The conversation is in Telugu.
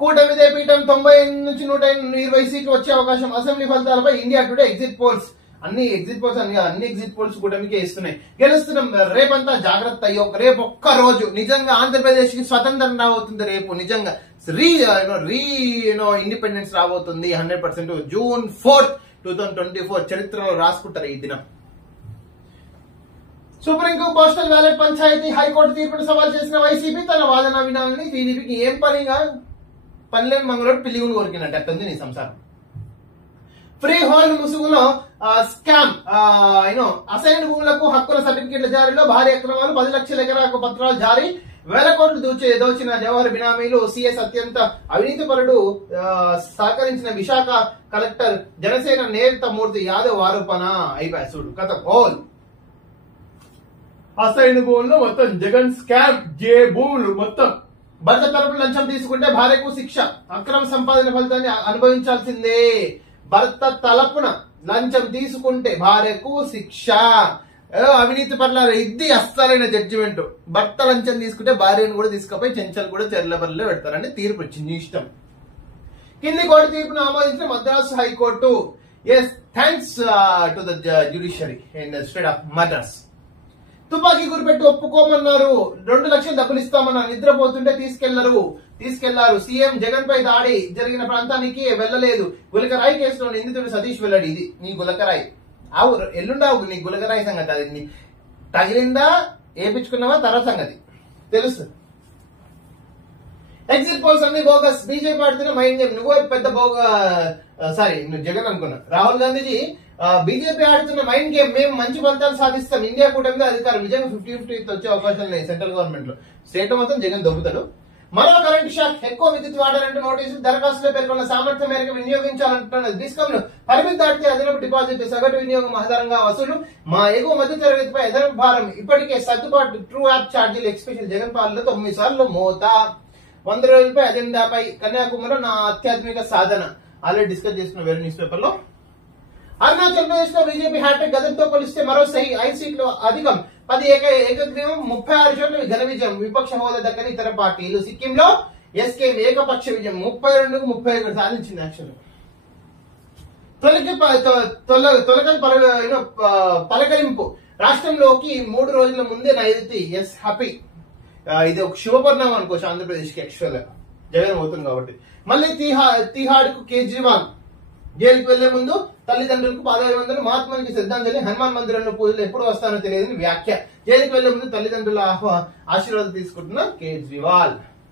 కూటమిదే పీఠం 90 నుంచి 120 సీట్లు వచ్చే అవకాశం. అసెంబ్లీ ఫలితాలపై ఇండియా టుడే ఎగ్జిట్ పోల్స్. అన్ని ఎగ్జిట్ పోల్స్ కూటమికే ఇస్తున్నాయి. గెలుస్తున్నాం, రేపంతా జాగ్రత్త అయ్యో. రేపు ఒక్క రోజు నిజంగా ఆంధ్రప్రదేశ్ కి స్వతంత్రం రాబోతుంది. రేపు నిజంగా ఇండిపెండెన్స్ రాబోతుంది 100%. June 4th, 2024 చరిత్రలో రాసుకుంటారు ఈ దినం. సుప్రీంకు పోస్టల్ బ్యాలెట్ పంచాయతీ హైకోర్టు తీర్పును సవాల్ చేసిన వైసీపీ తన వాదన వినాలని టీడీపీకి ఏం పనిగా పనిలేని మంగళూరు పిల్లిగుని కోరికినట్టు అట్టుంది నీ సంసారం. ఫ్రీ హోల్డ్ ముసుగులో స్కామ్ అసైన్ భూములకు హక్కుల సర్టిఫికెట్ల జారీలో భారీ అక్రమాలు, 10 లక్షల ఎకరాకు పత్రాలు జారీ, వేల కోట్లు దోచిన జవహర్ బినామీలు, సిఎస్ అత్యంత అవినీతిపరుడు సహకరించిన విశాఖ కలెక్టర్ జనసేన నేత మూర్తి యాదవ్ ఆరోపణ. అయిపోయా చూడు కథ. హోల్ అసైన్ భూములు మొత్తం జగన్ స్కామ్, భూములు మొత్తం. భర్త తరపున లంచం తీసుకుంటే భార్యకు శిక్ష, అక్రమ సంపాదన ఫలితాన్ని అనుభవించాల్సిందే. భర్త తలపున లంచం తీసుకుంటే భార్యకు శిక్ష. అవినీతి పట్ల ఇది అస్సలైన జడ్జిమెంట్. భర్త లంచం తీసుకుంటే భార్యను కూడా తీసుకుపోయి చెంచలు కూడా చెర్లబల్లో పెడతారని తీర్పు వచ్చింది. ఇష్టం. కింది కోర్టు తీర్పును ఆమోదించిన Madras high court. Yes, thanks to the judiciary in the state of Madras. తుపాకీ గురిపెట్టి ఒప్పుకోమన్నారు, 2 లక్షలు డబ్బులు ఇస్తామన్నారు, నిద్రపోతుంటే తీసుకెళ్లారు. సీఎం జగన్ పై దాడి జరిగిన ప్రాంతానికి వెళ్లలేదు. గులకరాయి కేసులో నిందితుడు సతీష్ వెల్లడి. ఇది నీ గులకరాయి. ఆవు ఎల్లుండావు నీ గులకరాయి సంగతి. అది తగిలిందా, ఏపించుకున్నావా తర్వాత సంగతి తెలుస్తుంది. ఎగ్జిట్ పోల్స్ అన్ని బోగస్. బీజేపీ ఆడుతున్న మైండ్ గేమ్. నువ్వు పెద్ద నువ్వు జగన్ అనుకున్నా. రాహుల్ గాంధీజీ బీజేపీ ఆడుతున్న మైండ్ గేమ్. మేము మంచి ఫలితాలు సాధిస్తాం, ఇండియా కూటమిలో అధికారం. నిజంగా 50-50 వచ్చే అవకాశం లేదు సెంట్రల్ గవర్నమెంట్ లో. స్టేట్ మొత్తం జగన్ దొబ్బుతాడు. మరో కరెంట్ షాక్. ఎక్కువ విద్యుత్ వాడాలంటే నోటీసులు, దరఖాస్తులో పేర్కొన్న సామర్థ్యం మేరకు వినియోగించాలంటున్నది. డిస్కంలు పరిమితి దాటితే అదనపు డిపాజిట్, సగటు వినియోగం ఆధారంగా వసూలు. మా ఎగువ మధ్య తరగతిపై అదనపు భారం. ఇప్పటికే సర్దుబాటు. ట్రూ యాప్ ఛార్జీలు ఎక్స్పెషల్. జగన్ పాలనలో 9 సార్లు మోత. 100 రోజులపై అజెండాపై కన్యాకుమారి నా ఆధ్యాత్మిక సాధన. ఆల్రెడీ డిస్కస్ చేసిన వేరే న్యూస్ పేపర్ లో. అరుణాచల్ ప్రదేశ్ లో బీజేపీ హ్యాట్రిక్. గతంతో పోలిస్తే మరో 5 సీట్లు అధికం. 10 ఏకగ్రీవం, 36 చోట్ల ఘన విజయం. విపక్ష హోదా దగ్గర ఇతర పార్టీలు. సిక్కింలో ఎస్కేఎం ఏకపక్ష విజయం 32కు 31 సాధించింది. యాక్చువల్ పలకరింపు. రాష్ట్రంలోకి 3 రోజుల ముందే నైరుతి. Yes happy. ఇది ఒక శుభపరిణామం అనుకోవచ్చు ఆంధ్రప్రదేశ్ కి. యాక్చువల్ గా జగన్ అవుతుంది కాబట్టి. మళ్ళీ తిహాడ్కు కేజ్రీవాల్. జైలుకు వెళ్లే ముందు తల్లిదండ్రులకు పాదాభివందనం, మహాత్మానికి శ్రద్ధాంజలి, హనుమాన్ మందిరంలో పూజలు ఎప్పుడు వస్తానో తెలియదని వ్యాఖ్య. జైలుకు వెళ్లే ముందు తల్లిదండ్రుల ఆశీర్వాదం తీసుకుంటున్న కేజ్రీవాల్.